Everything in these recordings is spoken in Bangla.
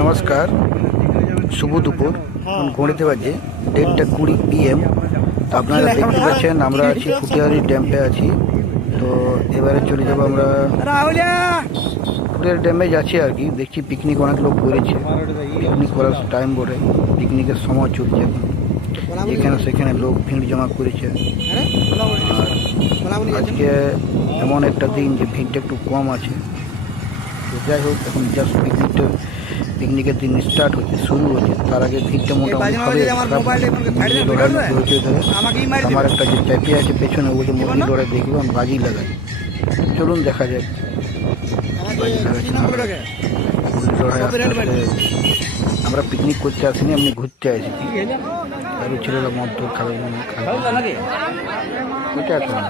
নমস্কার, শুভ দুপুর। ঘড়িতে বাজে 1:20 PM। তো আপনারা দেখতে পাচ্ছেন আমরা আছি ফুটিয়ারি ড্যামে আছি। তো এবারে চলে যাবো আমরা ফুটিয়ারি ড্যামে যাচ্ছি আর কি। দেখছি পিকনিক অনেক লোক করেছে, পিকনিক করার টাইম বলে পিকনিকের সময় চলছে এখন। এখানে সেখানে লোক ভিড় জমা করেছে। আর আজকে এমন একটা দিন যে ভিড়টা একটু কম আছে। তো যাই হোক, এখন জাস্ট পিকনিকের দিন স্টার্ট হচ্ছে, শুরু হচ্ছে। তার আগে ভিড়টা মোটামুটি হবে। আমার একটা যে চাপিয়ে আছে পেছনে, ওই যে মুরগি লড়াই দেখলো, আমি বাজি লাগাই। চলুন দেখা যাক। আমরা পিকনিক করতে আসিনি, এমনি ঘুরতে আসি। আর ছেলেরা মদ খাবে ওইটা এখন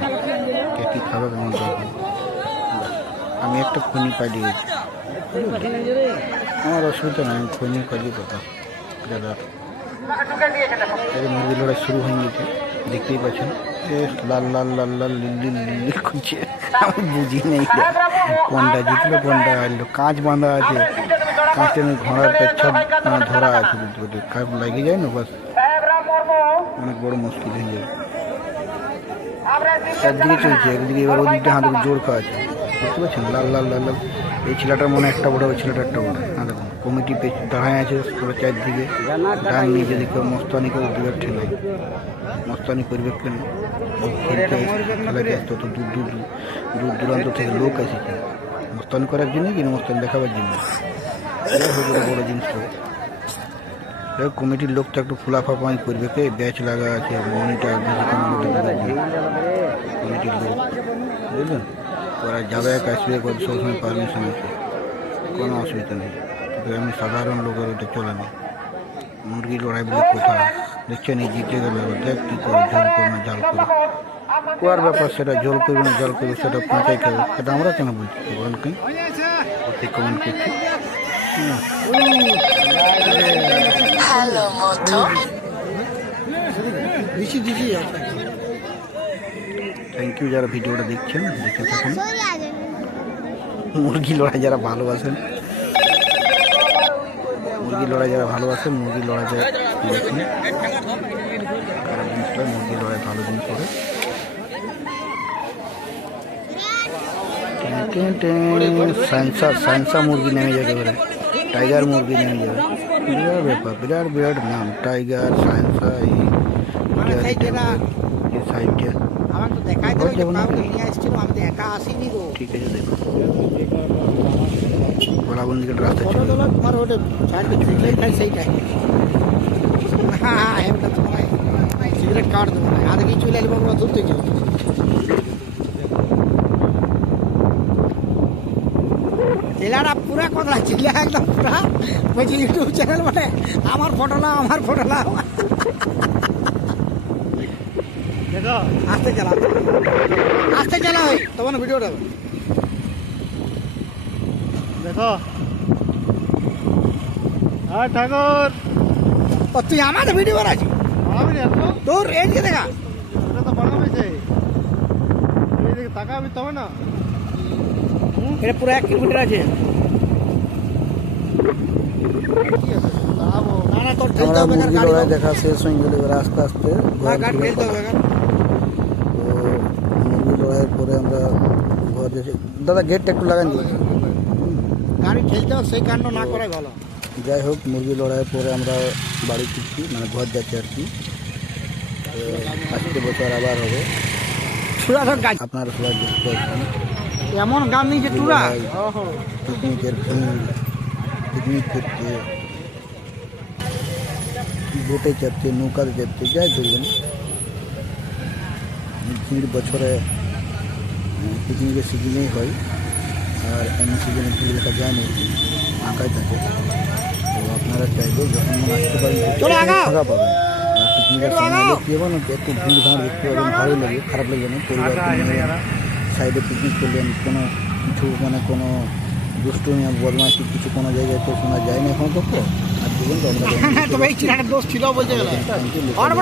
কে কী খাবে কেমন। আমি একটা খনি পাইয়ে গেছি, আমার অসুবিধা নাই, আমি খনি পাইয়ে কথা দাদা। মুরগি লড়াই শুরু হয়ে গেছে, দেখতেই পাচ্ছেন। লাল লাল লাল লাল লিল লিল করছে। আমি বুঝি নেই কোনটা জিতলো কোনটা হারলো। কাঁচ বাঁধা আছে, কাঁচের ঘোড়ার পেছন ধরা আছে, কাজ লাগিয়ে যায় না, বাস অনেক বড় মুশকিল হয়ে যায়। একদিকে চলছে, একদিকে এবার ওদিকটা হাতে জোর খাওয়া আছে, বুঝতে পারছেন। লাল লাল লাল লাল। এই ছেলেটার মনে একটা বড়, ওই ছেলেটা একটা বড়। দেখুন কমিটি দাঁড়ায় আছে পুরো চারদিকে। ডান নিচে দিকে মস্তানি করে দুবার ঠেলে মস্তানি করবে কেন? খেলতে খেলাতে আসতো তো দূর দূর দূর দূরান্ত থেকে লোক এসেছে মস্তানি করার জন্য, কিন্তু মস্তানি দেখাবার জন্য। বড় জিনিস তো কমিটির লোকটা একটু ফুলাফাপাই করবে কে, ব্যাচ লাগা আছে, মনিটার কমিটির লোক বুঝলেন। ওরা যাবে আসবে, সবসময় পারমিশন আছে, কোনো অসুবিধা নেই। কিন্তু আমি সাধারণ লোকের ওটা চলে না। মুরগি লড়াই বলে কোথা দেখছেন, এই জিতে গেলে দেখ কী করে, জল করবে না জাল করে কোয়ার ব্যাপার, সেটা জল করবে না জাল করবে সেটা পৌঁছাই খাবে, সেটা আমরা কেন বলছি বলকে ওতে কমেন্ট করছি। থ্যাংক ইউ যারা ভিডিওটা দেখছেন, দেখে থাকুন। মুরগি লড়াই যারা ভালোবাসেন, মুরগি লড়াই যারা ভালোবাসেন, মুরগি লড়াই যারা দেখুন। খারাপ জিনিসটা, মুরগি লড়াই ভালো জিনিস করে। সাইন্সা মুরগি নেমে যাবে এবারে, টাইগার মুরগি নেমে যাবে। বিরাট ব্যাপার, বিরাট বিরাট নাম, টাইগার সাইন্সা। এই সাইডে ঠিক আছে, দেখো বলাবন্দিকে রাস্তা ছিল। সিগারেট কাট দেবো না, আগে চলে আসবো আমরা ধরতে যাবো। ছেলেরা পুরা কথা ছিল একদম পুরা, বলছি ইউটিউব চ্যানেল বলে আমার ফটো নাও, আমার ফটো নাও। দেখো আস্তে চালা, আস্তে চালা হয় তখন ভিডিওটা দেখো। হ্যাঁ ঠাকুর, তুই আমাদের ভিডিও বানাচ্ছি তোর এইদিকে দেখা, তো বানাবে তাকাবি তবে না। এটা পুরো 1 কিলোমিটার আছে। দেখা শেষ হয়ে গেলে এবার আস্তে আস্তে মুরগি লড়াইয়ের পরে আমরা ঘর যাচ্ছি। দাদা গেটটা একটু লাগান দিই, গাড়ি ঠেলতে হোক, সেই কাণ্ড না করে ভালো। যাই হোক, মুরগি লড়াইয়ের পরে আমরা বাড়ি ফিরছি, মানে ঘর যাচ্ছি আর কি। আজকে বছর আবার হবে, আপনারা সবাই দেখতে পাচ্ছেন। এমন গান নেই যে টুরা পিকনিকের পিকনিক করতে, বোটে চাপতে, নৌকাতে চাপতে, যাই করবেন। ভিড় বছরে পিকনিকের সিজনেই হয়, আর এমনি সিজনে ভিড় দেখা যায় না, ফাঁকাই থাকে। তো আপনারা চাইলে যখন আসতে পারেন ফাঁকা পাবেন। পিকনিকের সময় দেখতে যাবেন, একটু ভিড় ভাড় দেখতে পাবেন, ভালোই লাগে, খারাপ লাগবে না। পরিবার সাইডে পিকনিক করলেন, কোনো কিছু মানে কোনো দুষ্টুমি বদমাইশি কিছু কোনো জায়গায় তো শোনা যায় না এখন তো। আর দেখুন তো আপনাদের